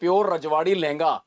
Pure रजवाड़ी lehenga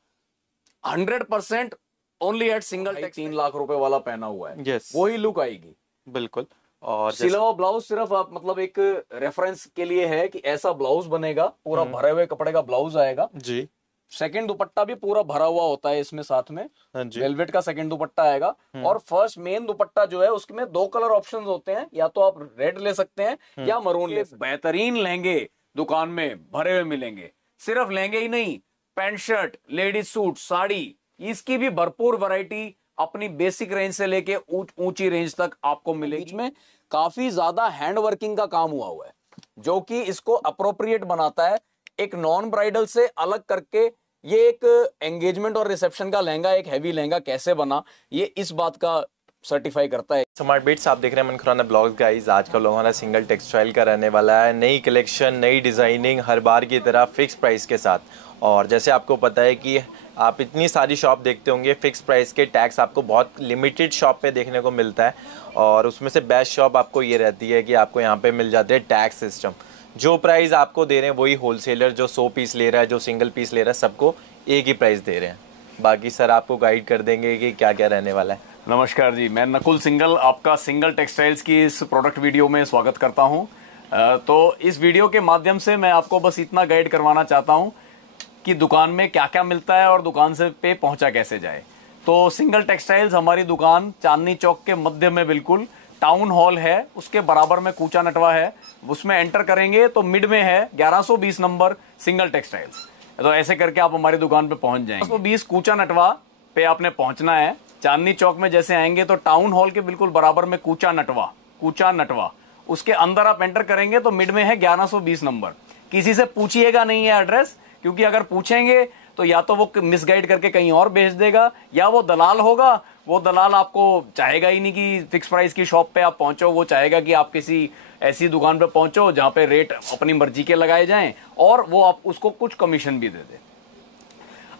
100% only at single टेक्स 3 लाख रुपए वाला पहना हुआ है। यस, वही लुक आएगी बिल्कुल। और सिला हुआ ब्लाउज सिर्फ आप मतलब एक रेफरेंस के लिए है कि ऐसा ब्लाउज बनेगा, पूरा भरे हुए कपड़े का ब्लाउज आएगा जी। सेकंड दुपट्टा भी पूरा भरा हुआ होता है इसमें, साथ में हाँ जी, वेलवेट का सेकंड दुपट्टा आएगा। और फर्स्ट मेन दुपट्टा जो है उसमें 2 कलर ऑप्शंस होते हैं, या तो आप रेड ले सकते हैं या मरून ले सकते हैं। बेहतरीन लहंगे दुकान में भरे हुए मिलेंगे। सिर्फ लहंगे ही नहीं, pant shirt, ladies suit, sari, इसकी भी भरपूर वैरायटी अपनी बेसिक रेंज से लेके ऊंची रेंज तक आपको मिलेगी। इसमें काफी ज्यादा हैंड वर्किंग का काम हुआ है जो कि इसको अप्रोप्रिएट बनाता है, एक नॉन ब्राइडल से अलग करके। ये एक एंगेजमेंट और रिसेप्शन का लहंगा, एक हैवी लहंगा कैसे बना, ये इस बात का सर्टिफाई करता है। स्मार्ट बीट्स आप देख रहे हैं, मन खुराना ब्लॉग्स गाइस। आज का लोग हमारा सिंगल टेक्सटाइल का रहने वाला है। नई कलेक्शन, नई डिजाइनिंग, हर बार की तरह फिक्स प्राइस के साथ। और जैसे आपको पता है कि आप इतनी सारी शॉप देखते होंगे, फिक्स प्राइस के टैक्स आपको बहुत लिमिटेड शॉप पे देखने को मिलता है। और उसमें से बेस्ट शॉप आपको ये रहती है कि आपको यहाँ पे मिल जाते हैं टैक्स सिस्टम। जो प्राइस आपको दे रहे हैं वही होलसेलर जो 100 पीस ले रहा है, जो सिंगल पीस ले रहा है, सबको एक ही प्राइस दे रहे हैं। बाकी सर आपको गाइड कर देंगे कि क्या क्या रहने वाला है। नमस्कार जी, मैं नकुल सिंगल आपका सिंगल टेक्सटाइल्स की इस प्रोडक्ट वीडियो में स्वागत करता हूं। तो इस वीडियो के माध्यम से मैं आपको बस इतना गाइड करवाना चाहता हूं कि दुकान में क्या क्या मिलता है और दुकान से पे पहुंचा कैसे जाए। तो सिंगल टेक्सटाइल्स हमारी दुकान चांदनी चौक के मध्य में बिल्कुल टाउन हॉल है, उसके बराबर में कूचा नटवा है। उसमें एंटर करेंगे तो मिड में है 1120 नंबर सिंगल टेक्सटाइल्स। तो ऐसे करके आप हमारी दुकान पे पहुंच जाएंगे। 1120 कूचा नटवा पे आपने पहुंचना है। चांदनी चौक में जैसे आएंगे तो टाउन हॉल के बिल्कुल बराबर में कूचा नटवा, उसके अंदर आप एंटर करेंगे तो मिड में है 1120 नंबर। किसी से पूछिएगा नहीं है एड्रेस, क्योंकि अगर पूछेंगे तो या तो वो मिसगाइड करके कहीं और भेज देगा, या वो दलाल होगा, वो दलाल आपको चाहेगा ही नहीं कि फिक्स प्राइस की शॉप पे आप पहुंचो। वो चाहेगा कि आप किसी ऐसी दुकान पे पहुंचो जहां पे रेट अपनी मर्जी के लगाए जाएं और वो आप उसको कुछ कमीशन भी दे दे।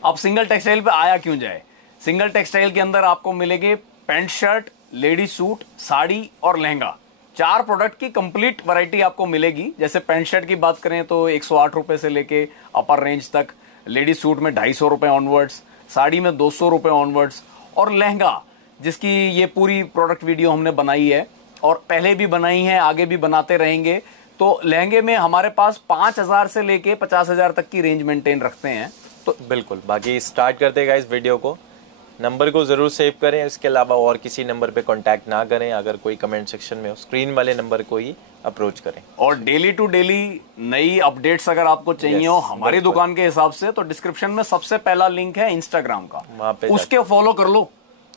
अब सिंगल टेक्सटाइल पे आया क्यों जाए? सिंगल टेक्सटाइल के अंदर आपको मिलेंगे pant shirt, ladies suit, sari और लहंगा। 4 प्रोडक्ट की कंप्लीट वैरायटी आपको मिलेगी। जैसे पैंट शर्ट की बात करें तो 108 रुपए से लेके अपर रेंज तक, लेडीज सूट में 250 रुपए ऑनवर्ड्स, साड़ी में 200 रुपए ऑनवर्ड्स, और लहंगा जिसकी ये पूरी प्रोडक्ट वीडियो हमने बनाई है और पहले भी बनाई है, आगे भी बनाते रहेंगे। तो लहंगे में हमारे पास 5000 से लेके 50,000 तक की रेंज मेंटेन रखते हैं। तो बिल्कुल, बाकी स्टार्ट करते हैं इस वीडियो को। नंबर को जरूर सेव करें, इसके अलावा और किसी नंबर पे कांटेक्ट ना करें। अगर कोई कमेंट सेक्शन में हो, स्क्रीन वाले नंबर को ही अप्रोच करें। और डेली टू डेली नई अपडेट्स अगर आपको चाहिए हो हमारी दुकान के हिसाब से, तो डिस्क्रिप्शन में सबसे पहला लिंक है इंस्टाग्राम का, वहां पे उसके फॉलो कर लो।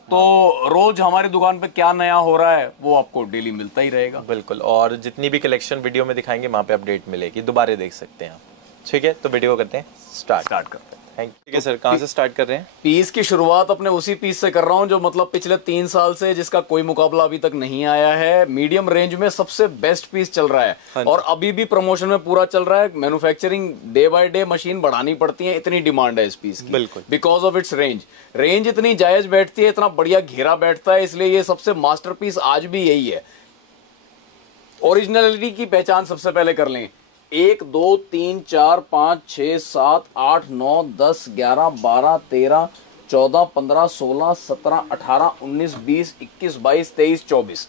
तो रोज हमारी दुकान पे क्या नया हो रहा है वो आपको डेली मिलता ही रहेगा। बिल्कुल, और जितनी भी कलेक्शन वीडियो में दिखाएंगे वहां पे अपडेट मिलेगी, दोबारा देख सकते हैं आप। ठीक है, तो वीडियो करते हैं स्टार्ट करते हैं। ठीक है सर, कहाँ से स्टार्ट कर रहे हैं? पीस की शुरुआत अपने उसी पीस से कर रहा हूं जो मतलब पिछले 3 साल से जिसका कोई मुकाबला अभी तक नहीं आया है। मीडियम रेंज में सबसे बेस्ट पीस चल रहा है और अभी भी प्रमोशन में पूरा चल रहा है। Manufacturing day by day machine बढ़ानी पड़ती है, इतनी डिमांड है इस पीस की। बिल्कुल, बिकॉज ऑफ इट्स रेंज इतनी जायज बैठती है, इतना बढ़िया घेरा बैठता है, इसलिए ये सबसे मास्टरपीस आज भी यही है। ओरिजिनलिटी की पहचान सबसे पहले कर लें। 1 2 3 4 5 6 7 8 9 10 11 12 13 14 15 16 17 18 19 20 21 22 23 24।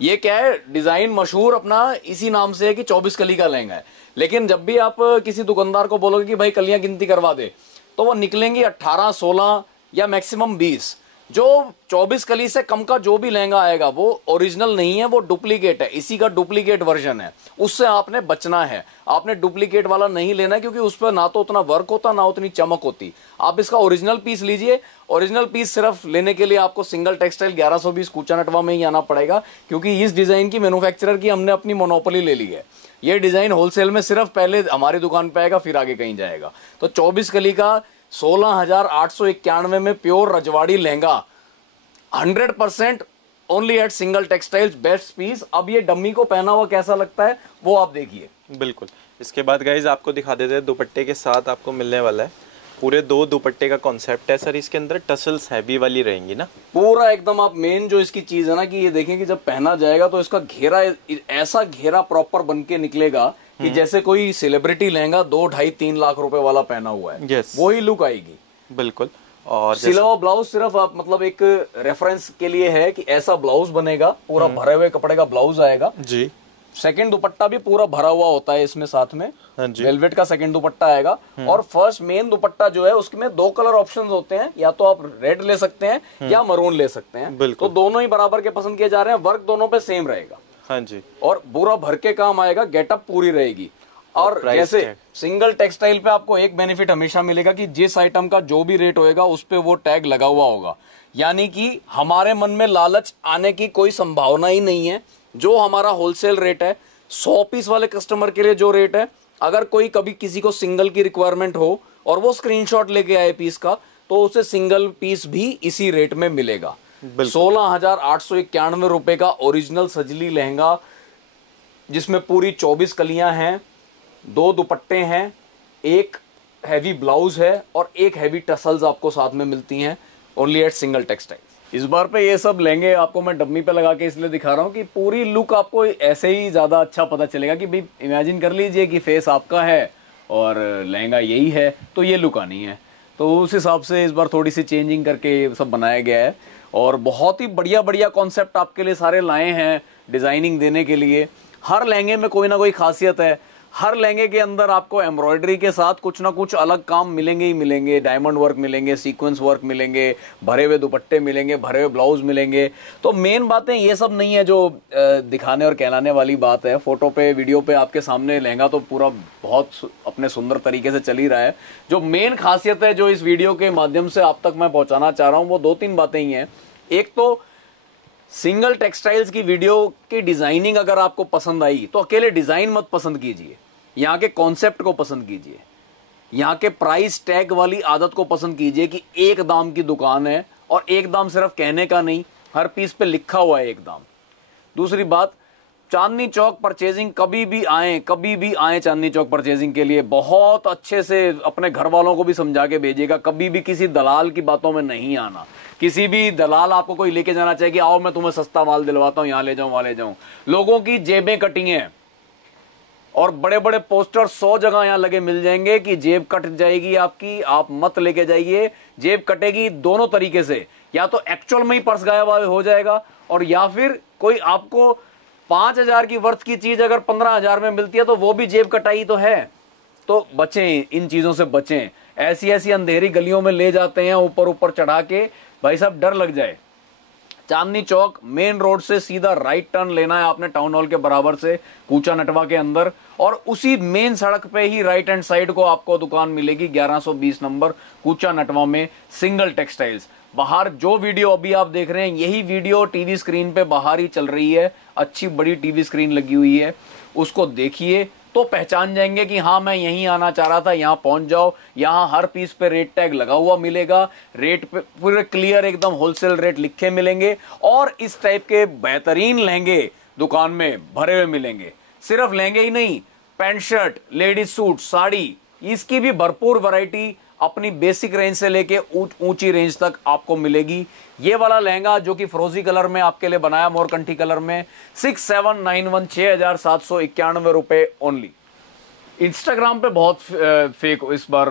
ये क्या है, डिजाइन मशहूर अपना इसी नाम से है कि 24 कली का लहंगा है। लेकिन जब भी आप किसी दुकानदार को बोलोगे कि भाई कलियां गिनती करवा दे, तो वो निकलेंगी 18 16 या मैक्सिमम 20। जो 24 कली से कम का जो भी लहंगा आएगा वो ओरिजिनल नहीं है, वो डुप्लीकेट है, इसी का डुप्लीकेट वर्जन है। उससे आपने बचना है, आपने डुप्लीकेट वाला नहीं लेना है, क्योंकि उस पर ना तो उतना वर्क होता ना उतनी चमक होती। आप इसका ओरिजिनल पीस लीजिए। ओरिजिनल पीस सिर्फ लेने के लिए आपको सिंगल टेक्सटाइल 1120 कूचा नटवा में ही आना पड़ेगा, क्योंकि इस डिजाइन की मैन्युफैक्चरर की हमने अपनी मोनोपोली ले ली है। ये डिजाइन होलसेल में सिर्फ पहले हमारी दुकान पे आएगा, फिर आगे कहीं जाएगा। तो 24 कली का 16,891 में प्योर रजवाड़ी lehenga 100% only at single textiles, best piece. अब ये डम्मी को पहना हुआ कैसा लगता है वो आप देखिए। बिल्कुल, इसके बाद गाइज आपको दिखा देते हैं दुपट्टे के साथ आपको मिलने वाला है। पूरे 2 दुपट्टे का कॉन्सेप्ट है सर। इसके अंदर टसल्स हैवी वाली रहेंगी ना, पूरा एकदम। आप मेन जो इसकी चीज है ना कि ये देखें कि जब पहना जाएगा तो इसका घेरा, ऐसा घेरा प्रॉपर बन के निकलेगा कि जैसे कोई सेलिब्रिटी लहंगा 2, 2.5, 3 लाख रुपए वाला पहना हुआ है, Yes. वही लुक आएगी। बिल्कुल। और सिला हुआ ब्लाउज सिर्फ आप मतलब एक रेफरेंस के लिए है कि ऐसा ब्लाउज बनेगा, पूरा भरे हुए कपड़े का ब्लाउज आएगा जी। सेकंड दुपट्टा भी पूरा भरा हुआ होता है इसमें साथ में, हाँ जी। वेलवेट का सेकंड दुपट्टा आएगा। और फर्स्ट मेन दुपट्टा जो है उसमें 2 कलर ऑप्शंस होते हैं, या तो आप रेड ले सकते हैं या मरून ले सकते हैं। तो दोनों ही बराबर के पसंद किए जा रहे हैं, वर्क दोनों पे सेम रहेगा। हाँ जी। और पूरा भर के काम आएगा, गेटअप पूरी रहेगी। और जैसे सिंगल टेक्सटाइल पे आपको एक बेनिफिट हमेशा मिलेगा कि जिस आइटम का जो भी रेट होएगा उस पे वो टैग लगा हुआ होगा, यानी कि हमारे मन में लालच आने की कोई संभावना ही नहीं है। जो हमारा होलसेल रेट है 100 पीस वाले कस्टमर के लिए जो रेट है, अगर कोई कभी किसी को सिंगल की रिक्वायरमेंट हो और वो स्क्रीनशॉट लेके आए पीस का, तो उसे सिंगल पीस भी इसी रेट में मिलेगा। 16,891 रुपए का ओरिजिनल सजली लहंगा, जिसमें पूरी 24 कलियां हैं, 2 दुपट्टे हैं, एक हैवी ब्लाउज है और एक हैवी टसल्स आपको साथ में मिलती हैं, ओनली एट सिंगल टेक्सटाइल। इस बार पे ये सब लहंगे आपको मैं डम्मी पे लगा के इसलिए दिखा रहा हूँ कि पूरी लुक आपको ऐसे ही ज्यादा अच्छा पता चलेगा कि भाई इमेजिन कर लीजिए कि फेस आपका है और लहंगा यही है, तो ये लुक आनी है। तो उस हिसाब से इस बार थोड़ी सी चेंजिंग करके ये सब बनाया गया है और बहुत ही बढ़िया बढ़िया कॉन्सेप्ट आपके लिए सारे लाए हैं डिजाइनिंग देने के लिए। हर लहंगे में कोई ना कोई खासियत है, हर लहंगे के अंदर आपको एम्ब्रॉयडरी के साथ कुछ ना कुछ अलग काम मिलेंगे ही मिलेंगे। डायमंड वर्क मिलेंगे, सीक्वेंस वर्क मिलेंगे, भरे हुए दुपट्टे मिलेंगे, भरे हुए ब्लाउज मिलेंगे। तो मेन बातें ये सब नहीं है जो दिखाने और कहलाने वाली बात है। फोटो पे वीडियो पे आपके सामने लहंगा तो पूरा बहुत अपने सुंदर तरीके से चल ही रहा है। जो मेन खासियत है जो इस वीडियो के माध्यम से आप तक मैं पहुंचाना चाह रहा हूं वो 2-3 बातें ही हैं। एक तो सिंगल टेक्सटाइल्स की वीडियो की डिजाइनिंग अगर आपको पसंद आई तो अकेले डिजाइन मत पसंद कीजिए, यहाँ के कॉन्सेप्ट को पसंद कीजिए, यहाँ के प्राइस टैग वाली आदत को पसंद कीजिए कि एक दाम की दुकान है और एक दाम सिर्फ कहने का नहीं, हर पीस पे लिखा हुआ है एक दाम। दूसरी बात, चांदनी चौक परचेजिंग कभी भी आए चांदनी चौक परचेजिंग के लिए बहुत अच्छे से अपने घर वालों को भी समझा के भेजिएगा। कभी भी किसी दलाल की बातों में नहीं आना। किसी भी दलाल आपको कोई लेके जाना चाहिए कि आओ मैं तुम्हें सस्ता माल दिलवाता हूं, यहां ले जाऊं वहां ले जाऊं। लोगों की जेबें कटी हैं और बड़े बड़े पोस्टर 100 जगह यहां लगे मिल जाएंगे कि जेब कट जाएगी आपकी, आप मत लेके जाइए। जेब कटेगी दोनों तरीके से, या तो एक्चुअल में ही पर्स गायब हो जाएगा और या फिर कोई आपको 5,000 की वर्थ की चीज अगर 15,000 में मिलती है तो वो भी जेब कटाई तो है। तो बचें, इन चीजों से बचें। ऐसी ऐसी अंधेरी गलियों में ले जाते हैं ऊपर ऊपर चढ़ा के, भाई साहब डर लग जाए। चांदनी चौक मेन रोड से सीधा राइट टर्न लेना है आपने, टाउन हॉल के बराबर से कूचा नटवा के अंदर, और उसी मेन सड़क पे ही राइट हैंड साइड को आपको दुकान मिलेगी 1120 नंबर कूचा नटवा में, सिंगल टेक्सटाइल्स। बाहर जो वीडियो अभी आप देख रहे हैं यही वीडियो टीवी स्क्रीन पे बाहर ही चल रही है, अच्छी बड़ी टीवी स्क्रीन लगी हुई है, उसको देखिए तो पहचान जाएंगे कि हाँ मैं यहीं आना चाह रहा था, यहां पहुंच जाओ। यहां हर पीस पे रेट टैग लगा हुआ मिलेगा, रेट पे पूरे क्लियर एकदम होलसेल रेट लिखे मिलेंगे और इस टाइप के बेहतरीन लहंगे दुकान में भरे हुए मिलेंगे। सिर्फ लहंगे ही नहीं, pant shirt, ladies suit, sari, इसकी भी भरपूर वैरायटी अपनी बेसिक रेंज से लेके ऊंची रेंज तक आपको मिलेगी। ये वाला लहंगा जो कि फिरोजी कलर में आपके लिए बनाया, मोरकंठी कलर में, 6791 6,791 रुपए ओनली। इंस्टाग्राम पे बहुत फेक इस बार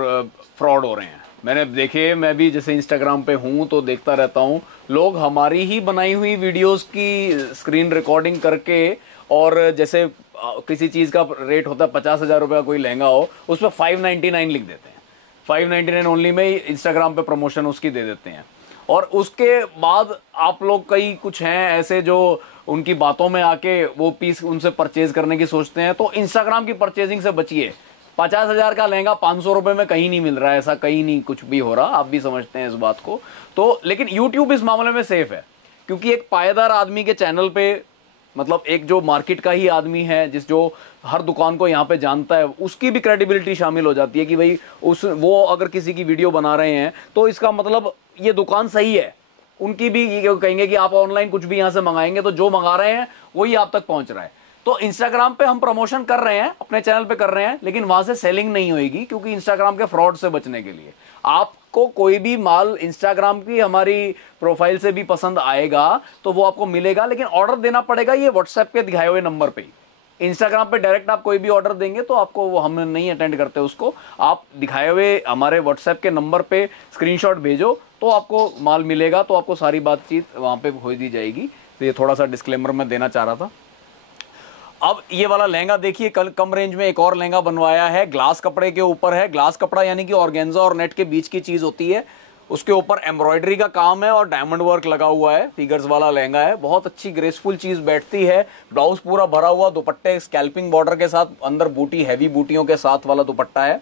फ्रॉड हो रहे हैं, मैंने देखे। मैं भी जैसे इंस्टाग्राम पे हूं तो देखता रहता हूं, लोग हमारी ही बनाई हुई वीडियोस की स्क्रीन रिकॉर्डिंग करके, और जैसे किसी चीज का रेट होता है 50,000 रुपए का कोई लहंगा हो, उस पर 599 लिख देते हैं। 599 ओनली में ही इंस्टाग्राम पे प्रमोशन उसकी दे देते हैं। और उसके बाद आप लोग कई कुछ हैं ऐसे जो उनकी बातों में आके वो पीस उनसे परचेज करने की सोचते हैं। तो इंस्टाग्राम की परचेजिंग से बचिए। 50,000 का लहंगा 500 रुपए में कहीं नहीं मिल रहा है, ऐसा कहीं नहीं कुछ भी हो रहा, आप भी समझते हैं इस बात को। तो लेकिन यूट्यूब इस मामले में सेफ है, क्योंकि एक पायेदार आदमी के चैनल पे, मतलब एक जो मार्केट का ही आदमी है, जो हर दुकान को यहाँ पे जानता है, उसकी भी क्रेडिबिलिटी शामिल हो जाती है कि भाई वो अगर किसी की वीडियो बना रहे हैं तो इसका मतलब ये दुकान सही है। उनकी भी ये कहेंगे कि आप ऑनलाइन कुछ भी यहाँ से मंगाएंगे तो जो मंगा रहे हैं वही आप तक पहुंच रहा है। तो इंस्टाग्राम पे हम प्रमोशन कर रहे हैं, अपने चैनल पे कर रहे हैं, लेकिन वहां से सेलिंग नहीं होगी, क्योंकि इंस्टाग्राम के फ्रॉड से बचने के लिए आपको कोई भी माल इंस्टाग्राम की हमारी प्रोफाइल से भी पसंद आएगा तो वो आपको मिलेगा, लेकिन ऑर्डर देना पड़ेगा ये व्हाट्सएप पे दिखाए हुए नंबर पे ही। इंस्टाग्राम पे डायरेक्ट आप कोई भी ऑर्डर देंगे तो आपको वो हम नहीं अटेंड करते उसको, आप दिखाए हुए हमारे व्हाट्सएप के नंबर पे स्क्रीनशॉट भेजो तो आपको माल मिलेगा, तो आपको सारी बातचीत वहां पे हो दी जाएगी। तो ये थोड़ा सा डिस्क्लेमर मैं देना चाह रहा था। अब ये वाला लहंगा देखिए, कल कम रेंज में एक और लहंगा बनवाया है, ग्लास कपड़े के ऊपर है। ग्लास कपड़ा यानी कि ऑर्गेन्जा और नेट के बीच की चीज होती है, उसके ऊपर एम्ब्रॉयडरी का काम है और डायमंड वर्क लगा हुआ है। फिगर्स वाला लहंगा है, बहुत अच्छी ग्रेसफुल चीज बैठती है। ब्लाउज पूरा भरा हुआ, दुपट्टे स्कैल्पिंग बॉर्डर के साथ, अंदर बूटी हैवी बूटियों के साथ वाला दुपट्टा है।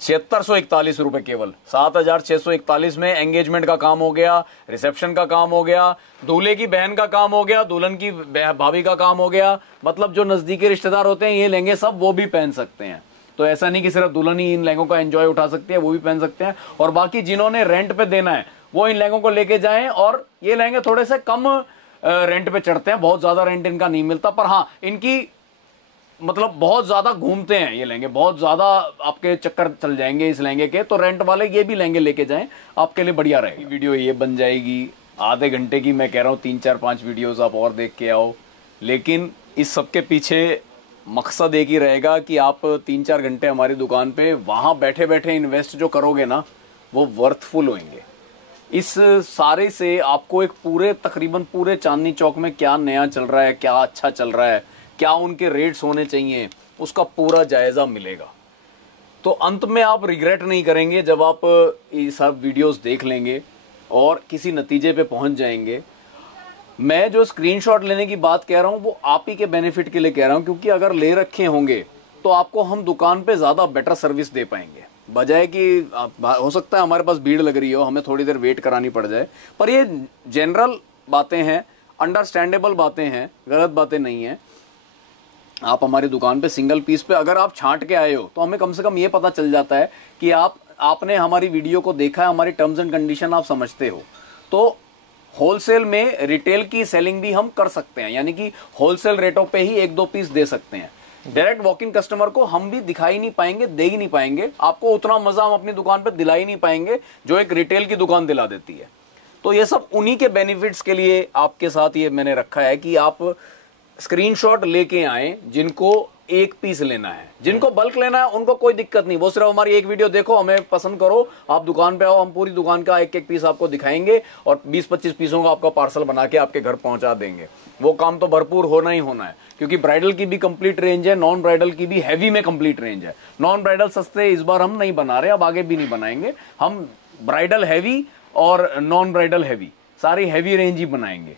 7641 रुपए केवल। 7641 में एंगेजमेंट का काम हो गया, रिसेप्शन का काम हो गया, दूल्हे की बहन का काम हो गया, दुल्हन की भाभी का काम हो गया। मतलब जो नजदीकी रिश्तेदार होते हैं ये लहंगे सब वो भी पहन सकते हैं। तो ऐसा नहीं कि सिर्फ दुल्हन ही इन लहंगों का एंजॉय उठा सकती है, वो भी पहन सकते हैं। और बाकी जिन्होंने रेंट पे देना है वो इन लहंगों को लेके जाएं। और ये लहंगे थोड़े से कम रेंट पे चढ़ते हैं, बहुत ज्यादा रेंट इनका नहीं मिलता, पर हाँ इनकी मतलब बहुत ज्यादा घूमते हैं ये लहंगे, बहुत ज्यादा आपके चक्कर चल जाएंगे इस लहंगे के। तो रेंट वाले ये भी लहंगे लेके जाएं, आपके लिए बढ़िया रहेगी। वीडियो ये बन जाएगी आधे घंटे की, मैं कह रहा हूँ 3 4 5 वीडियोस आप और देख के आओ। लेकिन इस सब के पीछे मकसद एक ही रहेगा कि आप 3 4 घंटे हमारी दुकान पे वहां बैठे बैठे इन्वेस्ट जो करोगे ना, वो वर्थफुल होंगे। इस सारे से आपको एक तकरीबन पूरे चांदनी चौक में क्या नया चल रहा है, क्या अच्छा चल रहा है, क्या उनके रेट्स होने चाहिए, उसका पूरा जायजा मिलेगा। तो अंत में आप रिग्रेट नहीं करेंगे जब आप ये सब वीडियोस देख लेंगे और किसी नतीजे पे पहुंच जाएंगे। मैं जो स्क्रीनशॉट लेने की बात कह रहा हूं वो आप ही के बेनिफिट के लिए कह रहा हूं, क्योंकि अगर ले रखे होंगे तो आपको हम दुकान पे ज्यादा बेटर सर्विस दे पाएंगे, बजाय कि हो सकता है हमारे पास भीड़ लग रही हो, हमें थोड़ी देर वेट करानी पड़ जाए। पर ये जनरल बातें हैं, अंडरस्टैंडेबल बातें हैं, गलत बातें नहीं है। आप हमारी दुकान पे सिंगल पीस पे अगर आप छांट के आए हो तो हमें कम से कम ये पता चल जाता है कि आपने हमारी वीडियो को देखा है, हमारी टर्म्स एंड कंडीशन आप समझते हो। तो होलसेल में रिटेल की सेलिंग भी हम कर सकते हैं, यानी कि होलसेल रेटों पे ही 1-2 पीस दे सकते हैं। डायरेक्ट वॉकिंग कस्टमर को हम भी दिखाई नहीं पाएंगे, दे ही नहीं पाएंगे, आपको उतना मजा हम अपनी दुकान पे दिला ही नहीं पाएंगे जो एक रिटेल की दुकान दिला देती है। तो ये सब उन्हीं के बेनिफिट्स के लिए आपके साथ ये मैंने रखा है कि आप स्क्रीनशॉट लेके आए जिनको एक पीस लेना है, जिनको बल्क लेना है उनको कोई दिक्कत नहीं, वो सिर्फ हमारी एक वीडियो देखो, हमें पसंद करो, आप दुकान पे आओ, हम पूरी दुकान का एक एक पीस आपको दिखाएंगे और 20-25 पीसों का आपका पार्सल बना के आपके घर पहुंचा देंगे। वो काम तो भरपूर होना ही होना है, क्योंकि ब्राइडल की भी कंप्लीट रेंज है, नॉन ब्राइडल की भी हैवी में कंप्लीट रेंज है। नॉन ब्राइडल सस्ते इस बार हम नहीं बना रहे, अब आगे भी नहीं बनाएंगे। हम ब्राइडल हैवी और नॉन ब्राइडल हैवी सारी हैवी रेंज ही बनाएंगे।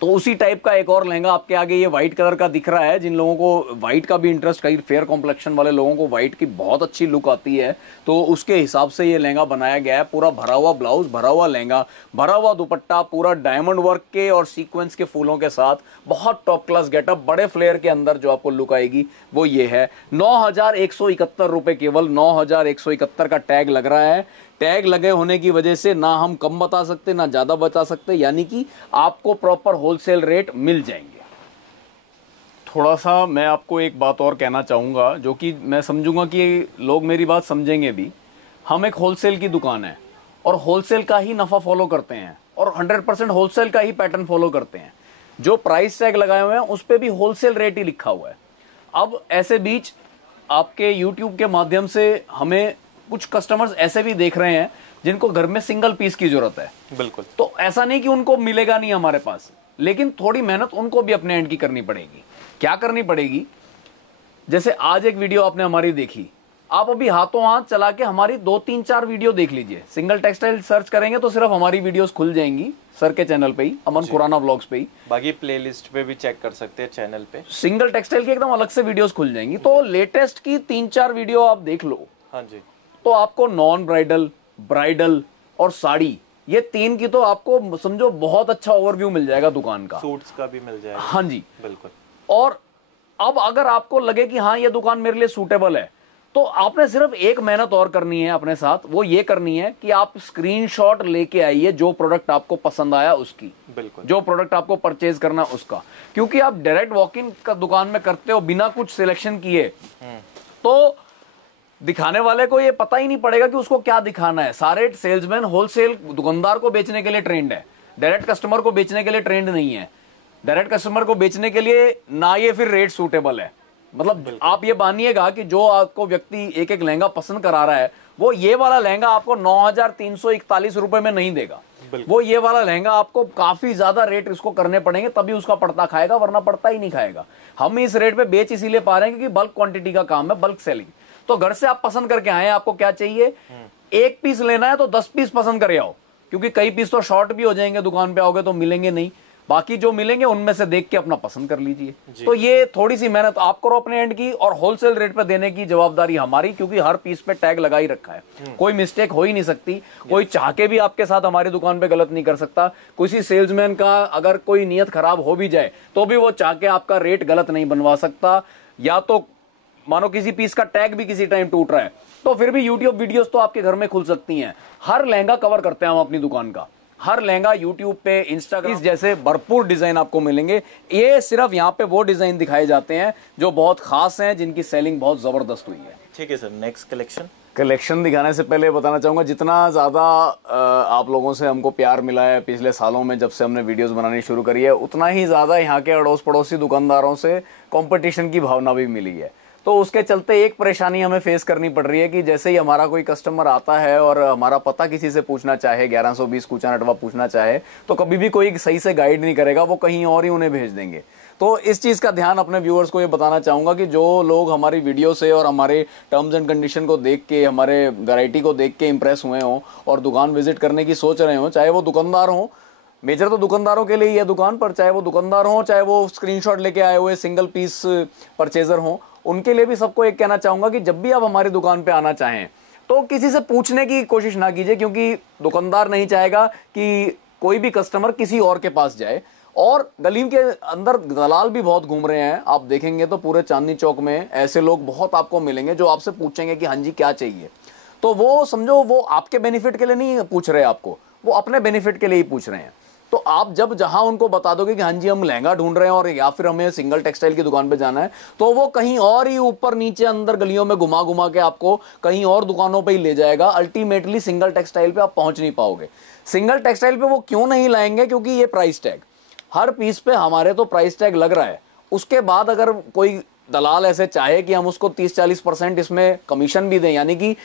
तो उसी टाइप का एक और लहंगा आपके आगे ये व्हाइट कलर का दिख रहा है। जिन लोगों को व्हाइट का भी इंटरेस्ट, कई फेयर कॉम्प्लेक्शन वाले लोगों को व्हाइट की बहुत अच्छी लुक आती है, तो उसके हिसाब से ये लहंगा बनाया गया है। पूरा भरा हुआ ब्लाउज, भरा हुआ लहंगा, भरा हुआ दुपट्टा, पूरा डायमंड वर्क के और सीक्वेंस के फूलों के साथ, बहुत टॉप क्लास गेटअप, बड़े फ्लेयर के अंदर जो आपको लुक आएगी वो ये है। 9171 रुपए केवल, 9171 का टैग लग रहा है। टैग लगे होने की वजह से ना हम कम बता सकते ना ज्यादा बता सकते, यानी कि आपको प्रॉपर होलसेल रेट मिल जाएंगे। थोड़ा सा मैं आपको एक बात और कहना चाहूंगा जो कि मैं समझूंगा कि लोग मेरी बात समझेंगे भी। हम एक होलसेल की दुकान है और होलसेल का ही नफा फॉलो करते हैं और 100% होलसेल का ही पैटर्न फॉलो करते हैं। जो प्राइस टैग लगाए हुए हैं उस पर भी होलसेल रेट ही लिखा हुआ है। अब ऐसे बीच आपके YouTube के माध्यम से हमें कुछ कस्टमर्स ऐसे भी देख रहे हैं जिनको घर में सिंगल पीस की जरूरत है। बिल्कुल। तो ऐसा नहीं कि उनको मिलेगा नहीं हमारे पास, लेकिन थोड़ी मेहनत उनको भी अपने एंड की करनी पड़ेगी। क्या करनी पड़ेगी? जैसे आज एक वीडियो आपने हमारी देखी, आप अभी हाथों हाथ चला के हमारी 2-3-4 वीडियो देख लीजिए। सिंगल टेक्सटाइल सर्च करेंगे तो सिर्फ हमारी वीडियोस खुल जाएंगी सर के चैनल पे ही, अमन खुराना व्लॉग्स पे ही। बाकी प्लेलिस्ट पे भी चेक कर सकते हैं चैनल पे, सिंगल टेक्सटाइल की एकदम अलग से वीडियोस खुल जाएंगी। तो लेटेस्ट की 3-4 वीडियो आप देख लो। हाँ जी। तो आपको नॉन ब्राइडल, ब्राइडल और साड़ी, ये 3 की तो आपको समझो बहुत अच्छा ओवरव्यू मिल जाएगा दुकान का। सूट्स का भी मिल जाएगा। हाँ जी बिल्कुल। और अब अगर आपको लगे कि हाँ ये दुकान मेरे लिए सूटेबल है, तो आपने सिर्फ एक मेहनत और करनी है अपने साथ, वो ये करनी है कि आप स्क्रीनशॉट लेके आइए जो प्रोडक्ट आपको पसंद आया उसकी। बिल्कुल। जो प्रोडक्ट आपको परचेज करना उसका, क्योंकि आप डायरेक्ट वॉक इन का दुकान में करते हो बिना कुछ सिलेक्शन किए, तो दिखाने वाले को ये पता ही नहीं पड़ेगा कि उसको क्या दिखाना है। सारे सेल्समैन होलसेल दुकानदार को बेचने के लिए ट्रेंड है, डायरेक्ट कस्टमर को बेचने के लिए ट्रेंड नहीं है। डायरेक्ट कस्टमर को बेचने के लिए ना ये फिर रेट सूटेबल है। मतलब आप ये मानिएगा कि जो आपको व्यक्ति एक एक लहंगा पसंद करा रहा है, वो ये वाला लहंगा आपको 9,341 रुपए में नहीं देगा। वो ये वाला लहंगा आपको काफी ज्यादा रेट इसको करने पड़ेंगे, तभी उसका पड़ता खाएगा, वरना पड़ता ही नहीं खाएगा। हम इस रेट पे बेच इसीलिए पा रहे हैं क्योंकि बल्क क्वांटिटी का काम है, बल्क सेलिंग। तो घर से आप पसंद करके आए, आपको क्या चाहिए, एक पीस लेना है तो 10 पीस पसंद करे आओ, क्योंकि कई पीस तो शॉर्ट भी हो जाएंगे, दुकान पे आओगे तो मिलेंगे नहीं। बाकी जो मिलेंगे उनमें से देख के अपना पसंद कर लीजिए। तो ये थोड़ी सी मेहनत आप करो अपने एंड की, और होलसेल रेट पे देने की जवाबदारी हमारी, क्योंकि हर पीस पे टैग लगा ही रखा है। कोई मिस्टेक हो ही नहीं सकती, कोई चाह के भी आपके साथ हमारी दुकान पे गलत नहीं कर सकता। किसी सेल्समैन का अगर कोई नियत खराब हो भी जाए तो भी वो चाह के आपका रेट गलत नहीं बनवा सकता। या तो मानो किसी पीस का टैग भी किसी टाइम टूट रहा है तो फिर भी यूट्यूब वीडियोस तो आपके घर में खुल सकती हैं। हर लहंगा कवर करते हैं हम अपनी दुकान का, हर लहंगा यूट्यूब पे, इंस्टाग्राम जैसे भरपूर डिजाइन आपको मिलेंगे। ये सिर्फ यहाँ पे वो डिजाइन दिखाए जाते हैं जो बहुत खास हैं, जिनकी सेलिंग बहुत जबरदस्त हुई है। ठीक है सर, नेक्स्ट कलेक्शन दिखाने से पहले बताना चाहूंगा, जितना ज्यादा आप लोगों से हमको प्यार मिला है पिछले सालों में जब से हमने वीडियोस बनानी शुरू करी है, उतना ही ज्यादा यहाँ के अड़ोस पड़ोसी दुकानदारों से कंपटीशन की भावना भी मिली है। तो उसके चलते एक परेशानी हमें फेस करनी पड़ रही है कि जैसे ही हमारा कोई कस्टमर आता है और हमारा पता किसी से पूछना चाहे, 1120 कूचा नटवा पूछना चाहे, तो कभी भी कोई सही से गाइड नहीं करेगा, वो कहीं और ही उन्हें भेज देंगे। तो इस चीज का ध्यान अपने व्यूअर्स को ये बताना चाहूंगा कि जो लोग हमारी वीडियो से और हमारे टर्म्स एंड कंडीशन को देख के, हमारे वैरायटी को देख के इंप्रेस हुए हों और दुकान विजिट करने की सोच रहे हो, चाहे वो दुकानदार हो, मेजर तो दुकानदारों के लिए ही है दुकान पर, चाहे वो दुकानदार हो, चाहे वो स्क्रीनशॉट लेके आए हुए सिंगल पीस परचेजर हो, उनके लिए भी सबको एक कहना चाहूंगा कि जब भी आप हमारी दुकान पे आना चाहें तो किसी से पूछने की कोशिश ना कीजिए, क्योंकि दुकानदार नहीं चाहेगा कि कोई भी कस्टमर किसी और के पास जाए। और गली के अंदर दलाल भी बहुत घूम रहे हैं, आप देखेंगे तो पूरे चांदनी चौक में ऐसे लोग बहुत आपको मिलेंगे जो आपसे पूछेंगे कि हाँ जी क्या चाहिए। तो वो समझो वो आपके बेनिफिट के लिए नहीं पूछ रहे आपको, वो अपने बेनिफिट के लिए ही पूछ रहे हैं। तो आप जब जहां उनको बता दोगे कि हाँ जी हम लहंगा ढूंढ रहे हैं और या फिर हमें सिंगल टेक्सटाइल की दुकान पे जाना है, तो वो कहीं और ही ऊपर नीचे अंदर गलियों में घुमा घुमा के आपको कहीं और दुकानों पे ही ले जाएगा। अल्टीमेटली सिंगल टेक्सटाइल पे आप पहुंच नहीं पाओगे। सिंगल टेक्सटाइल पे वो क्यों नहीं लाएंगे, क्योंकि ये प्राइस टैग, हर पीस पे हमारे तो प्राइस टैग लग रहा है। उसके बाद अगर कोई दलाल ऐसे चाहे कि हम उसको 30-40% इसमें कमीशन भी दें, यानी कि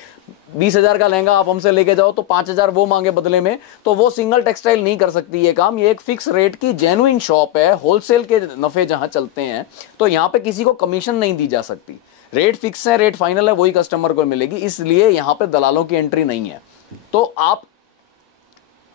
20,000 का लहंगा आप हमसे लेके जाओ तो 5,000 वो मांगे बदले में, तो वो सिंगल टेक्सटाइल नहीं कर सकती ये काम। ये एक फिक्स रेट की जेन्युइन शॉप है, होलसेल के नफे जहां चलते हैं, तो यहाँ पे किसी को कमीशन नहीं दी जा सकती। रेट फिक्स है, रेट फाइनल है, वही कस्टमर को मिलेगी, इसलिए यहाँ पे दलालों की एंट्री नहीं है। तो आप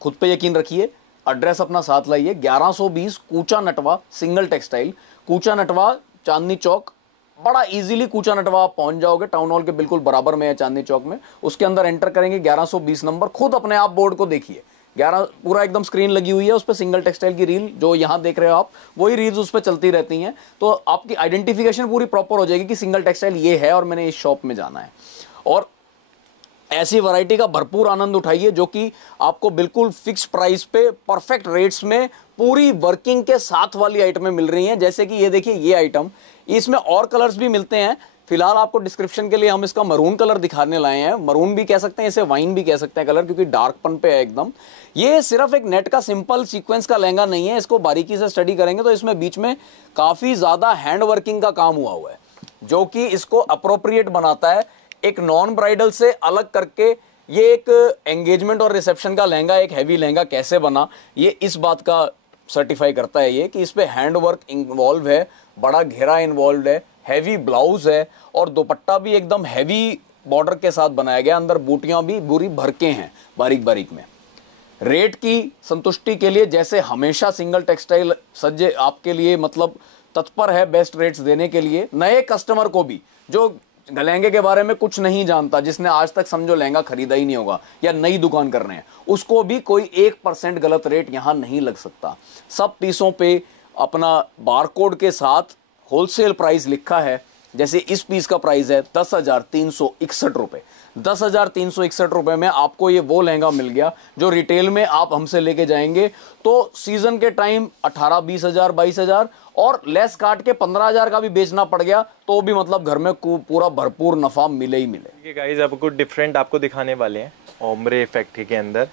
खुद पे यकीन रखिए, एड्रेस अपना साथ लाइए, 1120 कूचा नटवा सिंगल टेक्सटाइल, कूचा नटवा चांदनी चौक। बड़ा इजीली कूचा नटवा आप पहुंच जाओगे, टाउन हॉल के बिल्कुल बराबर में है चांदनी चौक में। उसके अंदर एंटर करेंगे 1120 नंबर, खुद अपने आप बोर्ड को देखिए, 11 पूरा एकदम स्क्रीन लगी हुई है, उस पर सिंगल टेक्सटाइल की रील जो यहाँ देख रहे हो आप, वही रील्स उस पर चलती रहती हैं। तो आपकी आइडेंटिफिकेशन पूरी प्रॉपर हो जाएगी कि सिंगल टेक्सटाइल ये है और मैंने इस शॉप में जाना है। और ऐसी वैरायटी का भरपूर आनंद उठाइए जो कि आपको बिल्कुल फिक्स प्राइस पे परफेक्ट रेट्स में पूरी वर्किंग के साथ वाली आइटमें मिल रही हैं। जैसे कि ये देखिए, ये आइटम, इसमें और कलर्स भी मिलते हैं। फिलहाल आपको डिस्क्रिप्शन के लिए हम इसका मरून कलर दिखाने लाए हैं। मरून भी कह सकते हैं इसे, वाइन भी कह सकते हैं कलर, क्योंकि डार्कपन पे है एकदम। ये सिर्फ एक नेट का सिंपल सीक्वेंस का लहंगा नहीं है, इसको बारीकी से स्टडी करेंगे तो इसमें बीच में काफी ज्यादा हैंड वर्किंग का काम हुआ हुआ है, जो कि इसको अप्रोप्रिएट बनाता है। एक नॉन ब्राइडल से अलग करके ये एक एंगेजमेंट और रिसेप्शन का लहंगा, एक हैवी लहंगा कैसे बना, ये इस बात का सर्टिफाई करता है ये कि इस पे हैंड वर्क इन्वॉल्व है, बड़ा घेरा इन्वॉल्व है, हैवी ब्लाउज है, और दुपट्टा भी एकदम हैवी बॉर्डर के साथ बनाया गया। अंदर बूटियां भी पूरी भर के हैं बारीक बारीक में। रेट की संतुष्टि के लिए जैसे हमेशा सिंगल टेक्सटाइल सज्जे आपके लिए मतलब तत्पर है बेस्ट रेट्स देने के लिए। नए कस्टमर को भी जो लहंगे के बारे में कुछ नहीं जानता, जिसने आज तक समझो लहंगा खरीदा ही नहीं होगा या नई दुकान कर रहे हैं, उसको भी कोई 1% गलत रेट यहां नहीं लग सकता। सब पीसों पे अपना बारकोड के साथ होलसेल प्राइस लिखा है। जैसे इस पीस का प्राइस है 10,361 रुपए। 10,361 रुपए में आपको ये वो लहंगा मिल गया जो रिटेल में आप हमसे लेके जाएंगे तो सीजन के टाइम 18-20,000 22,000 और लेस काट के 15,000 का भी बेचना पड़ गया तो भी मतलब घर में पूरा भरपूर नफा मिले ही मिले। गाइस अब कुछ डिफरेंट आपको दिखाने वाले हैं ओम्ब्रे इफेक्ट के अंदर।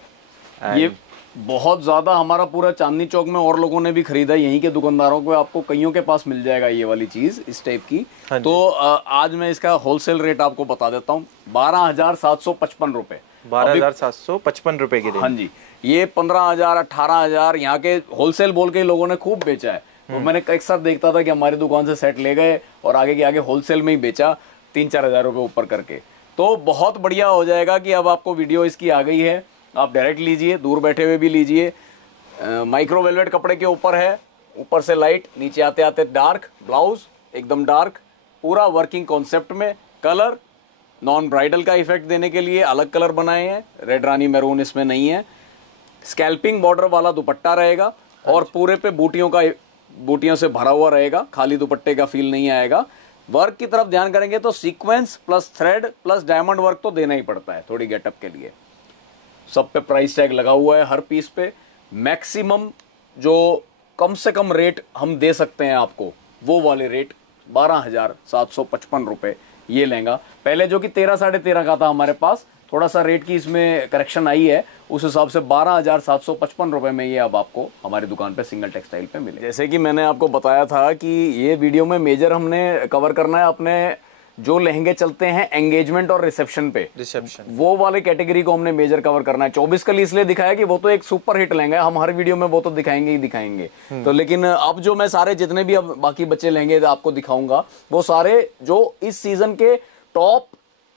बहुत ज्यादा हमारा पूरा चांदनी चौक में और लोगों ने भी खरीदा, यहीं के दुकानदारों को, आपको कईयों के पास मिल जाएगा ये वाली चीज इस टाइप की। तो आज मैं इसका होलसेल रेट आपको बता देता हूँ, 12,755 रुपए। 12,755 रुपए की। हाँ जी, ये 15,000 18,000 यहाँ के होलसेल बोल के लोगों ने खूब बेचा है। तो मैंने एक साथ देखता था कि हमारी दुकान से सेट ले गए और आगे के आगे होलसेल में ही बेचा 3-4 हजार रुपए ऊपर करके। तो बहुत बढ़िया हो जाएगा कि अब आपको वीडियो इसकी आ गई है, आप डायरेक्ट लीजिए, दूर बैठे हुए भी लीजिए। माइक्रो वेलवेट कपड़े के ऊपर है, ऊपर से लाइट, नीचे आते आते डार्क, ब्लाउज एकदम डार्क, पूरा वर्किंग कॉन्सेप्ट में। कलर नॉन ब्राइडल का इफेक्ट देने के लिए अलग कलर बनाए हैं, रेड रानी मैरून इसमें नहीं है। स्कैल्पिंग बॉर्डर वाला दुपट्टा रहेगा और पूरे पे बूटियों से भरा हुआ रहेगा, खाली दुपट्टे का फील नहीं आएगा। वर्क की तरफ ध्यान करेंगे तो sequence plus thread plus diamond work तो देना ही पड़ता है थोड़ी गेटअप के लिए। सब पे प्राइस टैग लगा हुआ है, हर पीस पे मैक्सिमम जो कम से कम रेट हम दे सकते हैं आपको, वो वाले रेट 12,755 रुपए ये लहंगा। पहले जो कि 13 साढ़े 13 का था हमारे पास, थोड़ा सा रेट की इसमें करेक्शन आई है, उस हिसाब से 12,755 रुपए में ये अब आपको हमारी दुकान पे सिंगल टेक्सटाइल पे मिले। जैसे कि मैंने आपको बताया था कि ये वीडियो में मेजर हमने कवर करना है अपने जो लहंगे चलते हैं एंगेजमेंट और रिसेप्शन पे, वो वाले कैटेगरी को हमने मेजर कवर करना है। 24 कल इसलिए दिखाया कि वो तो एक सुपर हिट लहंगा है, हम हर वीडियो में वो तो दिखाएंगे ही दिखाएंगे। तो लेकिन अब जो मैं सारे जितने भी अब बाकी बच्चे लहंगे आपको दिखाऊंगा, वो सारे जो इस सीजन के टॉप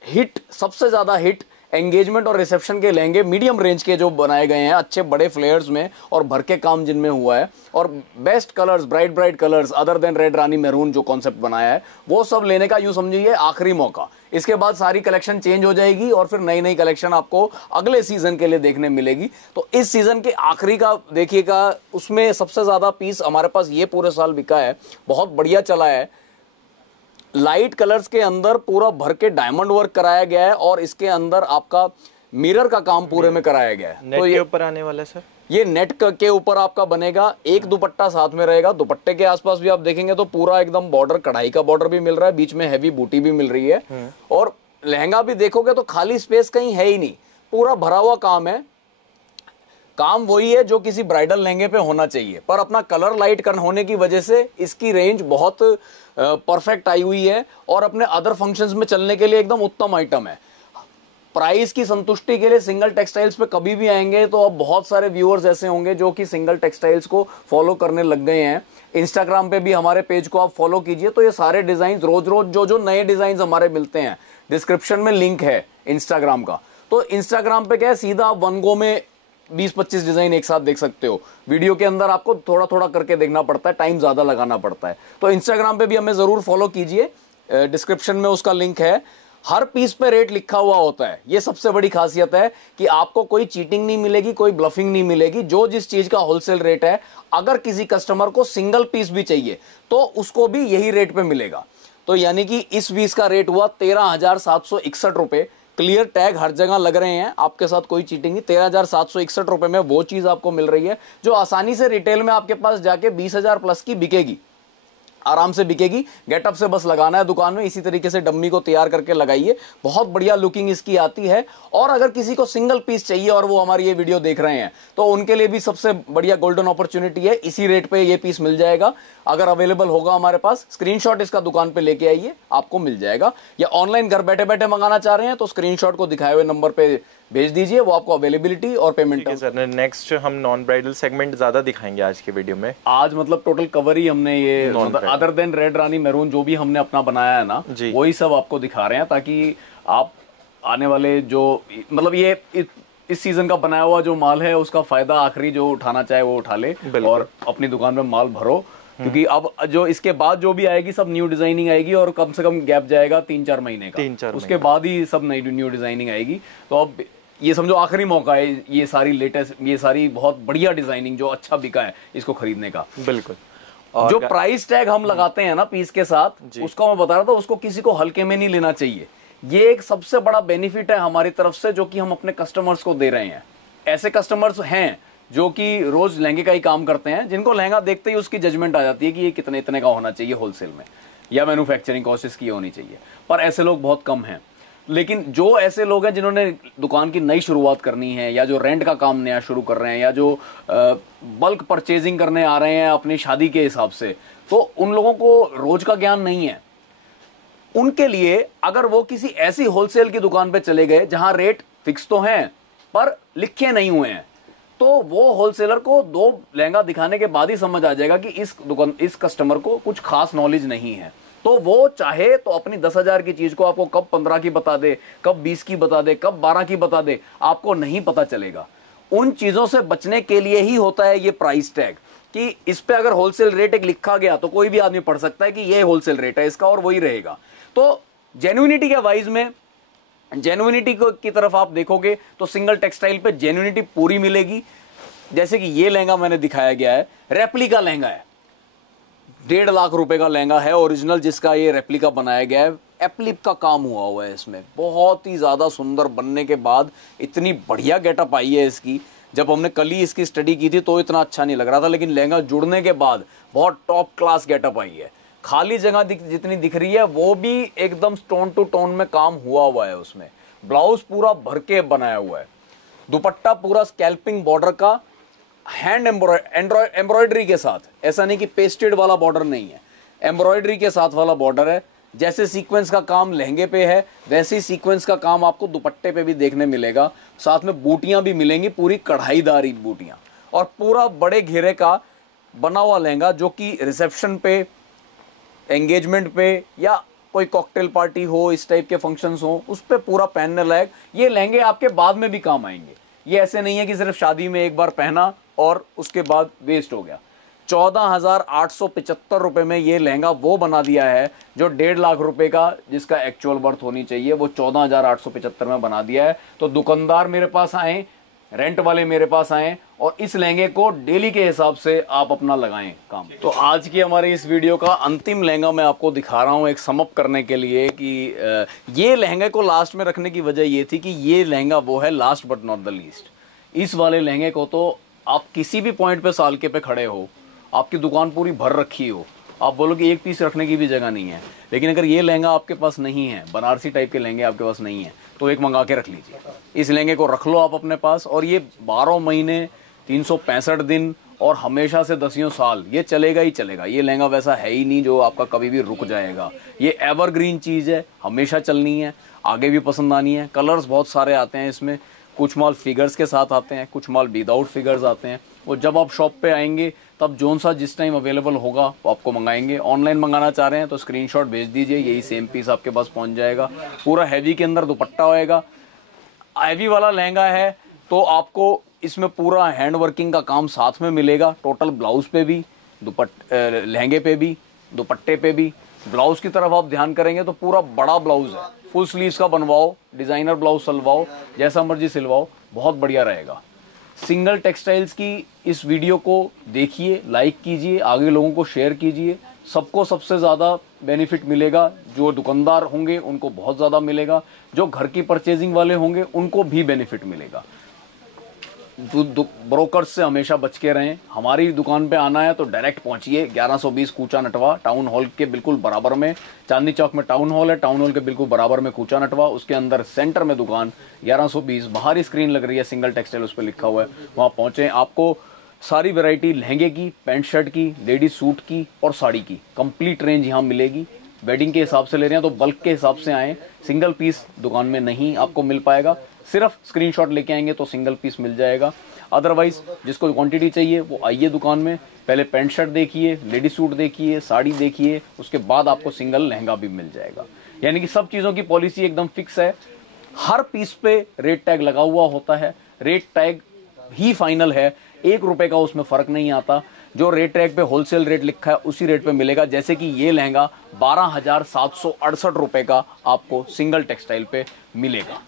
हिट, सबसे ज्यादा हिट एंगेजमेंट और रिसेप्शन के लहंगे मीडियम रेंज के जो बनाए गए हैं, अच्छे बड़े फ्लेयर्स में और भर के काम जिनमें हुआ है, और best colours, bright colours other than red रानी मैरून जो कॉन्सेप्ट बनाया है, वो सब लेने का यूं समझिए आखिरी मौका। इसके बाद सारी कलेक्शन चेंज हो जाएगी और फिर नई नई कलेक्शन आपको अगले सीजन के लिए देखने मिलेगी। तो इस सीजन के आखिरी का देखिएगा, उसमें सबसे ज्यादा पीस हमारे पास ये पूरे साल बिका है, बहुत बढ़िया चला है। लाइट कलर्स के अंदर पूरा भर के डायमंड वर्क कराया गया है और इसके अंदर आपका मिरर का काम पूरे में कराया गया है। नेट तो के ऊपर आने वाला है सर, ये नेट के ऊपर आपका बनेगा। एक दुपट्टा साथ में रहेगा, दुपट्टे के आसपास भी आप देखेंगे तो पूरा एकदम बॉर्डर, कढ़ाई का बॉर्डर भी मिल रहा है, बीच में हैवी बूटी भी मिल रही है। और लहंगा भी देखोगे तो खाली स्पेस कहीं है ही नहीं, पूरा भरा हुआ काम है। काम वही है जो किसी ब्राइडल लहंगे पे होना चाहिए, पर अपना कलर लाइट होने की वजह से इसकी रेंज बहुत परफेक्ट आई हुई है और अपने अदर फंक्शंस में चलने के लिए एकदम उत्तम आइटम है। प्राइस की संतुष्टि के लिए सिंगल टेक्सटाइल्स पे कभी भी आएंगे तो अब बहुत सारे व्यूअर्स ऐसे होंगे जो कि सिंगल टेक्सटाइल्स को फॉलो करने लग गए हैं। इंस्टाग्राम पे भी हमारे पेज को आप फॉलो कीजिए, तो ये सारे डिजाइन रोज रोज जो नए डिजाइन हमारे मिलते हैं, डिस्क्रिप्शन में लिंक है इंस्टाग्राम का। तो इंस्टाग्राम पे क्या है, सीधा आप वन गो में 20-25 डिजाइन एक साथ देख सकते हो। वीडियो के अंदर आपको थोड़ा थोड़ा करके देखना पड़ता है, टाइम ज्यादा लगाना पड़ता है। तो इंस्टाग्राम पे भी हमें जरूर फॉलो कीजिए, डिस्क्रिप्शन में उसका लिंक है। हर पीस पे रेट लिखा हुआ होता है, ये सबसे बड़ी खासियत है कि आपको कोई चीटिंग नहीं मिलेगी, कोई ब्लफिंग नहीं मिलेगी। जो जिस चीज का होलसेल रेट है, अगर किसी कस्टमर को सिंगल पीस भी चाहिए तो उसको भी यही रेट पे मिलेगा। तो यानी कि इस पीस का रेट हुआ 13,761 रुपए। क्लियर टैग हर जगह लग रहे हैं, आपके साथ कोई चीटिंग नहीं। 13,761 रुपए में वो चीज आपको मिल रही है जो आसानी से रिटेल में आपके पास जाके 20,000 प्लस की बिकेगी, आराम से बिकेगी। गेटअप से बस लगाना है दुकान में, इसी तरीके से डम्मी को तैयार करके लगाइए, बहुत बढ़िया लुकिंग इसकी आती है। और अगर किसी को सिंगल पीस चाहिए और वो हमारी ये वीडियो देख रहे हैं, तो उनके लिए भी सबसे बढ़िया गोल्डन अपॉर्चुनिटी है, इसी रेट पे ये पीस मिल जाएगा। अगर अवेलेबल होगा हमारे पास, स्क्रीनशॉट इसका दुकान पे लेके आइए, आपको मिल जाएगा। या ऑनलाइन घर बैठे बैठे मंगाना चाह रहे हैं तो स्क्रीनशॉट को दिखाए हुए नंबर पे भेज दीजिए, वो आपको अवेलेबिलिटी और पेमेंट। सर नेक्स्ट हम नॉन ब्राइडल सेगमेंट ज्यादा दिखाएंगे आज के वीडियो में। आज मतलब टोटल कवर ही हमने ये अदर देन रेड रानी मैरून जो भी हमने अपना बनाया है ना, वही सब आपको दिखा रहे हैं, ताकि आप आने वाले जो मतलब ये इस सीजन का बनाया हुआ जो माल है उसका फायदा आखिरी जो उठाना चाहे वो उठा ले और अपनी दुकान में माल भरो। क्योंकि अब जो इसके बाद जो भी आएगी सब न्यू डिजाइनिंग आएगी और कम से कम गैप जाएगा 3-4 महीने का, उसके बाद ही सब नई न्यू डिजाइनिंग आएगी। तो अब ये समझो आखिरी मौका है, ये सारी लेटेस्ट, ये सारी बहुत बढ़िया डिजाइनिंग जो अच्छा बिका है इसको खरीदने का। बिल्कुल। और जो प्राइस टैग हम लगाते हैं ना पीस के साथ, उसको मैं बता रहा था, उसको किसी को हल्के में नहीं लेना चाहिए। ये एक सबसे बड़ा बेनिफिट है हमारी तरफ से जो कि हम अपने कस्टमर्स को दे रहे हैं। ऐसे कस्टमर्स हैं जो कि रोज लहंगे का ही काम करते हैं, जिनको लहंगा देखते ही उसकी जजमेंट आ जाती है कि ये कितने इतने का होना चाहिए होलसेल में, या मैन्युफैक्चरिंग कॉस्ट इसकी होनी चाहिए, पर ऐसे लोग बहुत कम हैं। लेकिन जो ऐसे लोग हैं जिन्होंने दुकान की नई शुरुआत करनी है, या जो रेंट का काम नया शुरू कर रहे हैं, या जो बल्क परचेजिंग करने आ रहे हैं अपनी शादी के हिसाब से, तो उन लोगों को रोज का ज्ञान नहीं है। उनके लिए अगर वो किसी ऐसी होलसेल की दुकान पे चले गए जहां रेट फिक्स तो हैं पर लिखे नहीं हुए हैं, तो वो होलसेलर को 2 लहंगा दिखाने के बाद ही समझ आ जाएगा कि इस कस्टमर को कुछ खास नॉलेज नहीं है। तो वो चाहे तो अपनी 10,000 की चीज को आपको कब 15 की बता दे, कब 20 की बता दे, कब 12 की बता दे, आपको नहीं पता चलेगा। उन चीजों से बचने के लिए ही होता है ये प्राइस टैग, कि इस पे अगर होलसेल रेट एक लिखा गया तो कोई भी आदमी पढ़ सकता है कि ये होलसेल रेट है इसका और वही रहेगा। तो जेन्युइनिटी के वाइज में, जेन्युइनिटी की तरफ आप देखोगे तो सिंगल टेक्सटाइल पे जेन्युइनिटी पूरी मिलेगी। जैसे कि ये लहंगा मैंने दिखाया गया है, रेप्लिका लहंगा है, 1.5 लाख रुपए का लहंगा है ओरिजिनल, जिसका ये रेप्लिका बनाया गया है। एप्लिप का काम हुआ है इसमें, बहुत ही ज्यादा सुंदर बनने के बाद इतनी बढ़िया गेटअप आई है इसकी। जब हमने कल ही इसकी स्टडी की थी तो इतना अच्छा नहीं लग रहा था, लेकिन लहंगा जुड़ने के बाद बहुत टॉप क्लास गेटअप आई है। खाली जगह जितनी दिख रही है वो भी एकदम टोन टू टोन में काम हुआ है उसमें। ब्लाउज पूरा भर के बनाया हुआ है, दुपट्टा पूरा स्कैल्पिंग बॉर्डर का हैंड एम्ब्रॉयडरी के साथ, ऐसा नहीं कि पेस्टेड वाला बॉर्डर नहीं है, एम्ब्रॉयडरी के साथ वाला बॉर्डर है। जैसे सीक्वेंस का काम लहंगे पे है वैसे ही सीक्वेंस का काम आपको दुपट्टे पे भी देखने मिलेगा। साथ में बूटियां भी मिलेंगी, पूरी कढ़ाईदारी बूटियां, और पूरा बड़े घेरे का बना हुआ लहंगा, जो कि रिसेप्शन पे, एंगेजमेंट पे, या कोई कॉकटेल पार्टी हो, इस टाइप के फंक्शंस हो, उस पे पूरा पहनने लायक। ये लहंगे आपके बाद में भी काम आएंगे, ये ऐसे नहीं है कि सिर्फ शादी में एक बार पहना और उसके बाद वेस्ट हो गया। 14,875 रुपए में ये लहंगा वो बना दिया है जो 1.5 लाख रुपए का, जिसका एक्चुअल वर्थ होनी चाहिए, वो 14,875 में बना दिया है। तो दुकानदार मेरे पास आए, रेंट वाले मेरे पास आए, और इस लहंगे को डेली के हिसाब से आप अपना लगाएं काम। तो आज की हमारी इस वीडियो का अंतिम लहंगा मैं आपको दिखा रहा हूं एक समअप करने के लिए, कि ये लहंगे को लास्ट में रखने की वजह ये थी कि ये लहंगा वो है last but not the least. इस वाले लहंगे को तो आप किसी भी पॉइंट पे सालके पे खड़े हो, आपकी दुकान पूरी भर रखी हो, आप बोलो कि एक पीस रखने की भी जगह नहीं है, लेकिन अगर ये लहंगा आपके पास नहीं है, बनारसी टाइप के लहंगे आपके पास नहीं है, तो एक मंगा के रख लीजिए। इस लहंगे को रख लो आप अपने पास, और ये 12 महीने 365 दिन और हमेशा से 10 साल ये चलेगा ही चलेगा। ये लहंगा वैसा है ही नहीं जो आपका कभी भी रुक जाएगा। ये एवरग्रीन चीज़ है, हमेशा चलनी है, आगे भी पसंद आनी है। कलर्स बहुत सारे आते हैं इसमें, कुछ माल फिगर्स के साथ आते हैं, कुछ माल विदाउट फिगर्स आते हैं। और जब आप शॉप पे आएंगे तब जोन सा जिस टाइम अवेलेबल होगा वो आपको मंगाएंगे। ऑनलाइन मंगाना चाह रहे हैं तो स्क्रीनशॉट भेज दीजिए, यही सेम पीस आपके पास पहुंच जाएगा। पूरा हैवी के अंदर दुपट्टा होएगा, हैवी वाला लहंगा है तो आपको इसमें पूरा हैंड वर्किंग का काम साथ में मिलेगा। टोटल ब्लाउज पे भी, लहंगे पे भी, दुपट्टे पे भी। ब्लाउज की तरफ आप ध्यान करेंगे तो पूरा बड़ा ब्लाउज है, फुल स्लीव्स का बनवाओ, डिजाइनर ब्लाउज सिलवाओ, जैसा मर्जी सिलवाओ, बहुत बढ़िया रहेगा। सिंगल टेक्सटाइल्स की इस वीडियो को देखिए, लाइक कीजिए, आगे लोगों को शेयर कीजिए। सबको सबसे ज़्यादा बेनिफिट मिलेगा, जो दुकानदार होंगे उनको बहुत ज़्यादा मिलेगा, जो घर की परचेजिंग वाले होंगे उनको भी बेनिफिट मिलेगा। ब्रोकर्स से हमेशा बच के रहें। हमारी दुकान पे आना है तो डायरेक्ट पहुंचिए, 1120 कूचा नटवा, टाउन हॉल के बिल्कुल बराबर में। चांदनी चौक में टाउन हॉल है, टाउन हॉल के बिल्कुल बराबर में कूचा नटवा, उसके अंदर सेंटर में दुकान 1120। बाहर ही स्क्रीन लग रही है सिंगल टेक्सटाइल, उस पर लिखा हुआ है, वहां पहुंचे। आपको सारी वैरायटी लहंगे की, पैंट शर्ट की, लेडीज सूट की और साड़ी की कंप्लीट रेंज यहाँ मिलेगी। वेडिंग के हिसाब से ले रहे हैं तो बल्क के हिसाब से आए, सिंगल पीस दुकान में नहीं आपको मिल पाएगा। सिर्फ स्क्रीनशॉट लेके आएंगे तो सिंगल पीस मिल जाएगा। अदरवाइज जिसको क्वांटिटी चाहिए वो आइए दुकान में, पहले पैंट शर्ट देखिए, लेडीज सूट देखिए, साड़ी देखिए, उसके बाद आपको सिंगल लहंगा भी मिल जाएगा। यानी कि सब चीज़ों की पॉलिसी एकदम फिक्स है। हर पीस पे रेट टैग लगा हुआ होता है, रेट टैग ही फाइनल है, 1 रुपए का उसमें फर्क नहीं आता। जो रेट टैग पे होलसेल रेट लिखा है उसी रेट पे मिलेगा। जैसे कि ये लहंगा 12,768 रुपए का आपको सिंगल टेक्सटाइल पे मिलेगा।